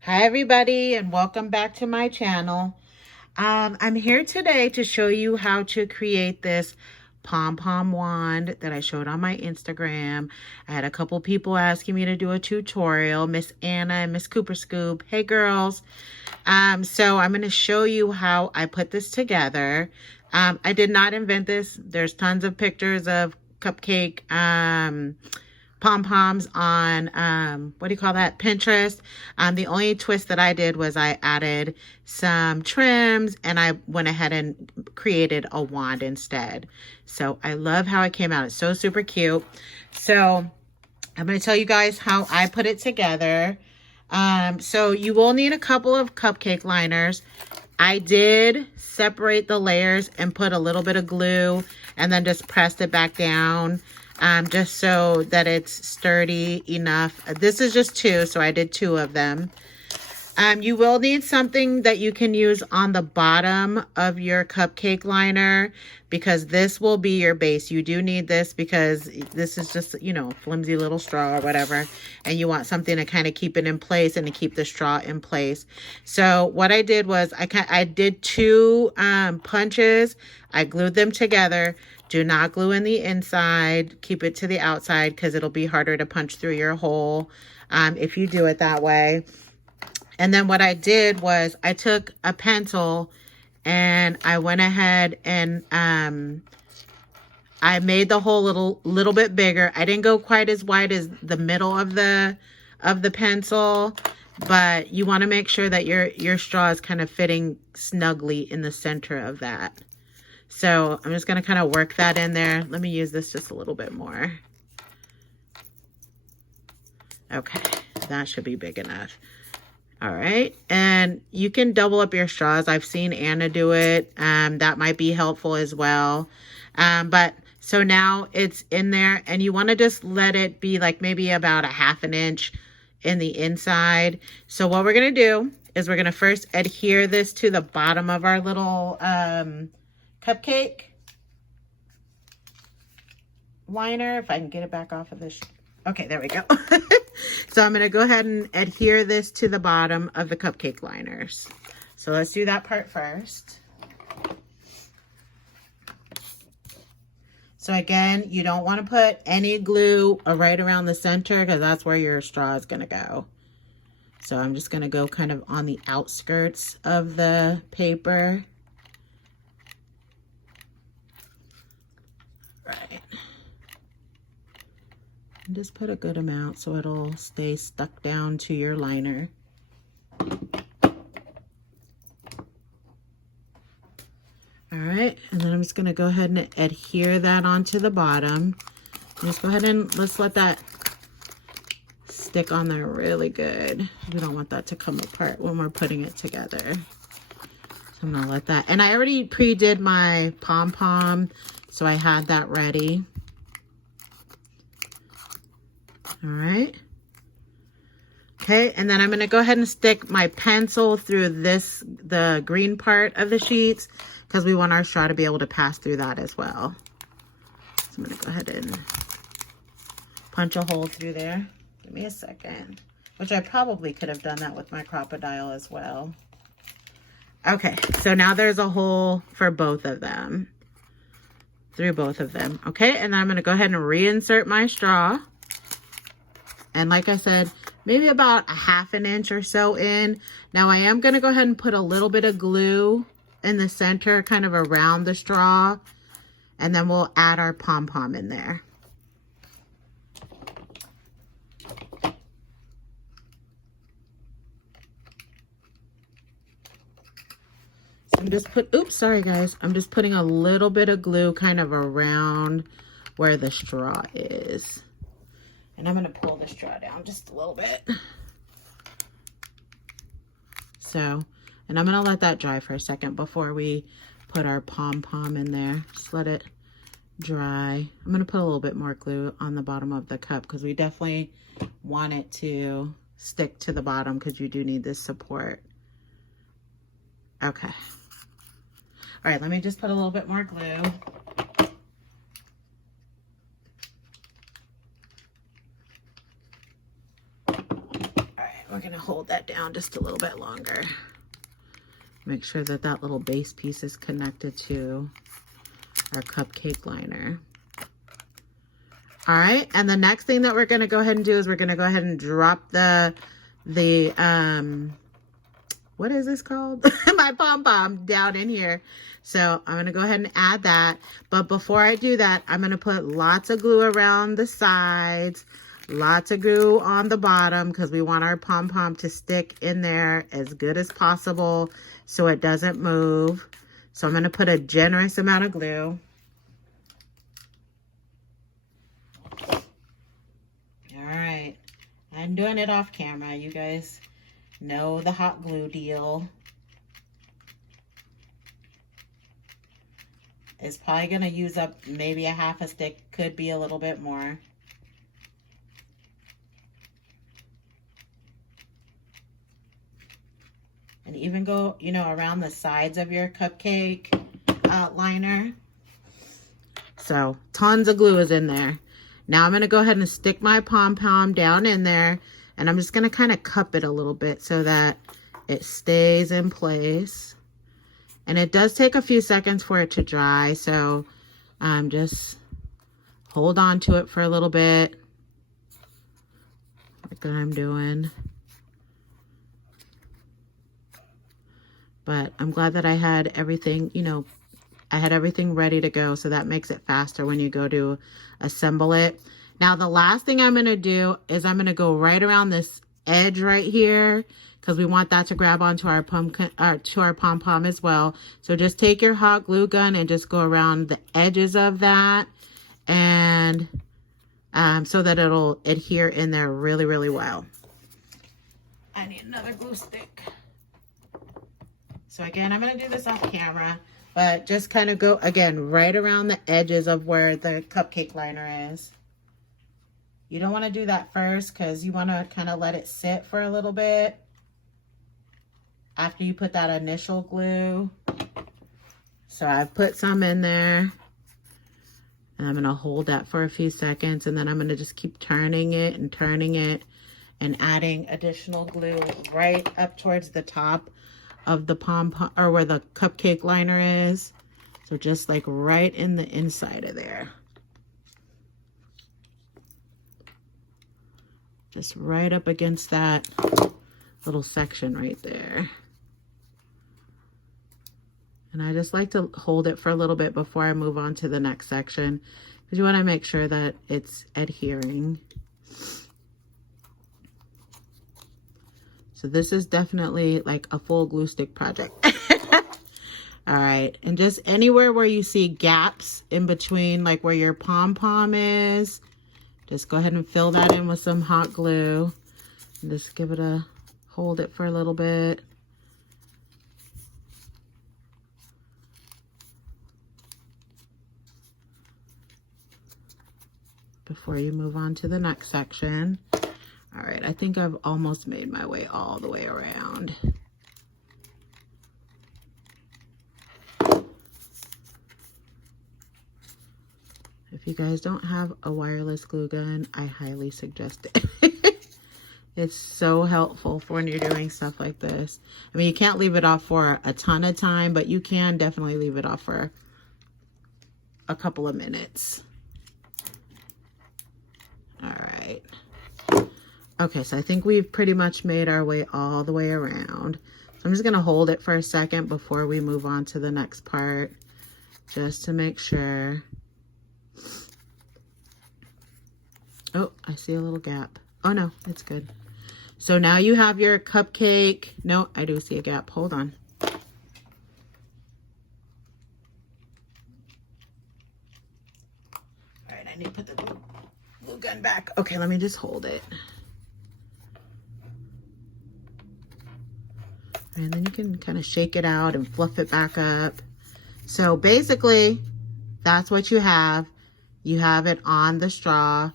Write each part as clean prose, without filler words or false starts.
Hi everybody and welcome back to my channel. I'm here today to show you how to create this Pom Pom wand that I showed on my Instagram. I had a couple people asking me to do a tutorial, Miss Anna and Miss Cooper Scoop. Hey girls. So I'm going to show you how I put this together. I did not invent this. There's tons of pictures of cupcake pom-poms on what do you call that, Pinterest. The only twist that I did was I added some trims and I went ahead and created a wand instead. So I love how it came out. It's so super cute. So I'm going to tell you guys how I put it together. So you will need a couple of cupcake liners. I did separate the layers and put a little bit of glue and then just pressed it back down, just so that it's sturdy enough. This is just two, so I did two of them. You will need something that you can use on the bottom of your cupcake liner because this will be your base. You do need this because this is just, you know, flimsy little straw or whatever. And you want something to kind of keep it in place and to keep the straw in place. So what I did was I did two punches. I glued them together. Do not glue in the inside. Keep it to the outside because it'll be harder to punch through your hole if you do it that way. And then what I did was I took a pencil and I went ahead and I made the hole little bit bigger. I didn't go quite as wide as the middle of the pencil, but you want to make sure that your straw is kind of fitting snugly in the center of that. So I'm just going to kind of work that in there. Let me use this just a little bit more. Okay, that should be big enough. All right, and you can double up your straws. I've seen Anna do it. That might be helpful as well. But so now it's in there and you want to just let it be like maybe about a ½ an inch in the inside. So what we're going to do is we're going to first adhere this to the bottom of our little cupcake liner. If I can get it back off of this. Okay, there we go. So I'm going to go ahead and adhere this to the bottom of the cupcake liners. So let's do that part first. So again, you don't want to put any glue right around the center because that's where your straw is going to go. So I'm just going to go kind of on the outskirts of the paper. Right. And just put a good amount so it'll stay stuck down to your liner. All right, and then I'm just gonna go ahead and adhere that onto the bottom. And just go ahead and let's let that stick on there really good. We don't want that to come apart when we're putting it together. So I'm gonna let that, and I already pre-did my pom-pom, so I had that ready. All right. Okay, and then I'm going to go ahead and stick my pencil through the green part of the sheets because we want our straw to be able to pass through that as well. So I'm going to go ahead and punch a hole through there. Give me a second, which I probably could have done that with my crocodile as well. Okay, so now there's a hole for both of them, through both of them. Okay, and then I'm going to go ahead and reinsert my straw. And like I said, maybe about a ½ an inch or so in. Now I am going to go ahead and put a little bit of glue in the center, kind of around the straw. And then we'll add our pom-pom in there. So I'm just oops, sorry guys. I'm just putting a little bit of glue kind of around where the straw is. And I'm going to pull the straw down just a little bit. So, and I'm going to let that dry for a second before we put our pom-pom in there. Just let it dry. I'm going to put a little bit more glue on the bottom of the cup because we definitely want it to stick to the bottom because you do need this support. Okay. All right, let me just put a little bit more glue. we're gonna hold that down just a little bit longer. Make sure that that little base piece is connected to our cupcake liner. All right, and the next thing that we're gonna go ahead and do is we're gonna go ahead and drop the what is this called? My Pom Pom down in here. So I'm gonna go ahead and add that. But before I do that, I'm gonna put lots of glue around the sides, lots of glue on the bottom, because we want our Pom Pom to stick in there as good as possible so it doesn't move. So I'm gonna put a generous amount of glue. All right, I'm doing it off camera. You guys know the hot glue deal. It's probably gonna use up maybe a half a stick, could be a little bit more. And even go, you know, around the sides of your cupcake liner. So tons of glue is in there. Now I'm gonna go ahead and stick my Pom Pom down in there, and I'm just gonna kind of cup it a little bit so that it stays in place. And it does take a few seconds for it to dry, so just hold on to it for a little bit, like what I'm doing. But I'm glad that I had everything, you know, I had everything ready to go, so that makes it faster when you go to assemble it. Now, the last thing I'm going to do is I'm going to go right around this edge right here, because we want that to grab onto our Pom Pom as well. So just take your hot glue gun and just go around the edges of that, and so that it'll adhere in there really, really well. I need another glue stick. So again, I'm going to do this off camera, but just kind of go, again, right around the edges of where the cupcake liner is. You don't want to do that first, because you want to kind of let it sit for a little bit after you put that initial glue. So I've put some in there, and I'm going to hold that for a few seconds, and then I'm going to just keep turning it and adding additional glue right up towards the top of the Pom Pom, or where the cupcake liner is. So just like right in the inside of there. Just right up against that little section right there. And I just like to hold it for a little bit before I move on to the next section, because you want to make sure that it's adhering. So this is definitely like a full glue stick project. All right, and just anywhere where you see gaps in between, like where your Pom Pom is, just go ahead and fill that in with some hot glue. And just give it a, hold it for a little bit. Before you move on to the next section. All right, I think I've almost made my way all the way around. If you guys don't have a wireless glue gun, I highly suggest it. It's so helpful for when you're doing stuff like this. I mean, you can't leave it off for a ton of time, but you can definitely leave it off for a couple of minutes. All right. Okay, so I think we've pretty much made our way all the way around. So I'm just gonna hold it for a second before we move on to the next part, just to make sure. Oh, I see a little gap. Oh no, it's good. So now you have your cupcake. No, I do see a gap. Hold on. All right, I need to put the glue gun back. Okay, let me just hold it. And then you can kind of shake it out and fluff it back up. So basically, that's what you have. You have it on the straw.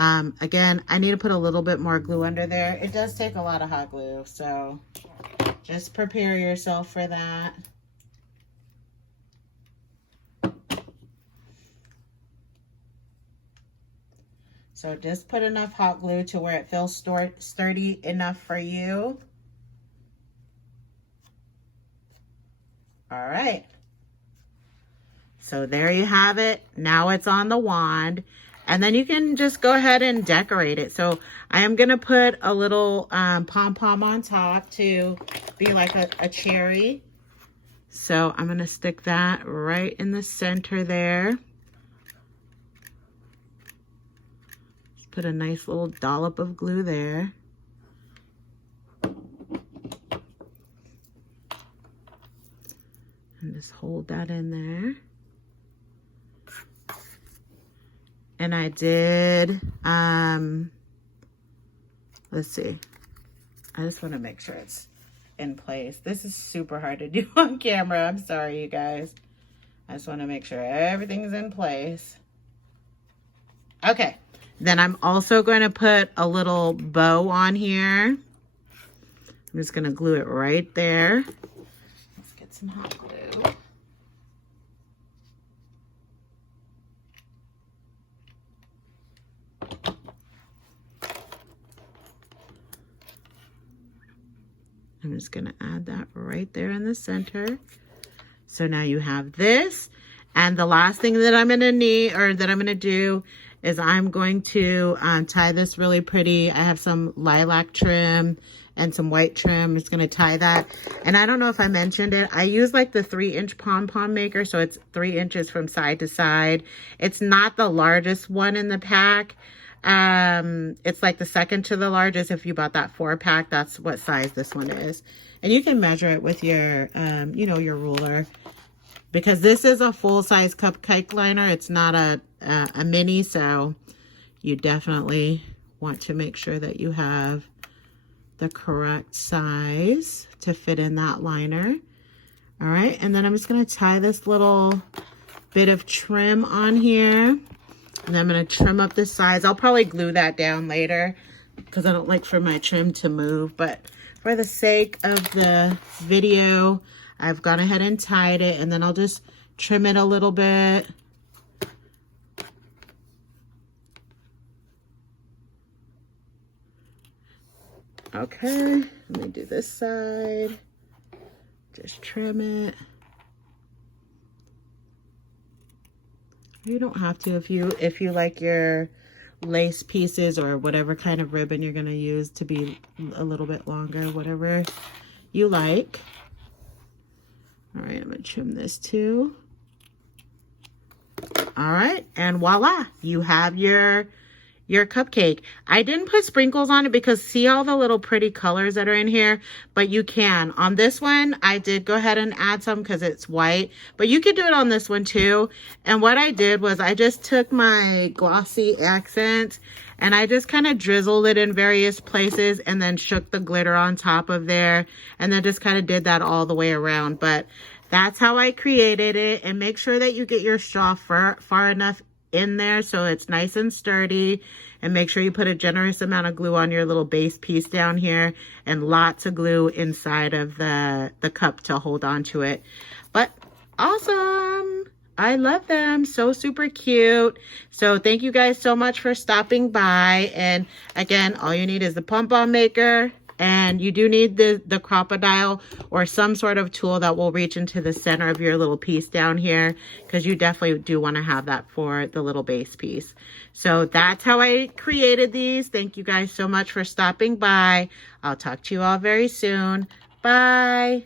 Again, I need to put a little bit more glue under there. It does take a lot of hot glue, so just prepare yourself for that. So just put enough hot glue to where it feels sturdy enough for you. All right. So there you have it. Now it's on the wand. And then you can just go ahead and decorate it. So I am going to put a little pom pom on top to be like a cherry. So I'm going to stick that right in the center there. Just put a nice little dollop of glue there. And just hold that in there. And I did, let's see. I just want to make sure it's in place. This is super hard to do on camera. I'm sorry, you guys. I just want to make sure everything's in place. Okay. Then I'm also going to put a little bow on here. I'm just going to glue it right there. Let's get some hot glue. I'm just going to add that right there in the center. So now you have this. And the last thing that I'm going to need, or that I'm going to do, is I'm going to tie this really pretty. I have some lilac trim and some white trim. I'm just going to tie that. And I don't know if I mentioned it. I use like the 3-inch Pom Pom maker. So it's 3 inches from side to side. It's not the largest one in the pack. It's like the second to the largest. If you bought that 4-pack, that's what size this one is. And you can measure it with your, you know, your ruler, because this is a full-size cupcake liner. It's not a mini, so you definitely want to make sure that you have the correct size to fit in that liner. All right, and then I'm just going to tie this little bit of trim on here. And I'm going to trim up the sides. I'll probably glue that down later because I don't like for my trim to move. But for the sake of the video, I've gone ahead and tied it. And then I'll just trim it a little bit. Okay, let me do this side. Just trim it. You don't have to if you like your lace pieces or whatever kind of ribbon you're going to use to be a little bit longer, whatever you like. All right, I'm going to trim this too. All right, and voila, you have your cupcake. I didn't put sprinkles on it because see all the little pretty colors that are in here, but you can. On this one, I did go ahead and add some because it's white, but you could do it on this one too. And what I did was I just took my glossy accents and I just kind of drizzled it in various places and then shook the glitter on top of there and then just kind of did that all the way around. But that's how I created it. And make sure that you get your straw far enough in there so it's nice and sturdy, and make sure you put a generous amount of glue on your little base piece down here and lots of glue inside of the cup to hold on to it. But awesome, I love them, so super cute. So thank you guys so much for stopping by. And again, all you need is the Pom Pom maker, and you do need the crocodile or some sort of tool that will reach into the center of your little piece down here, because you definitely do want to have that for the little base piece. So that's how I created these. Thank you guys so much for stopping by. I'll talk to you all very soon. Bye.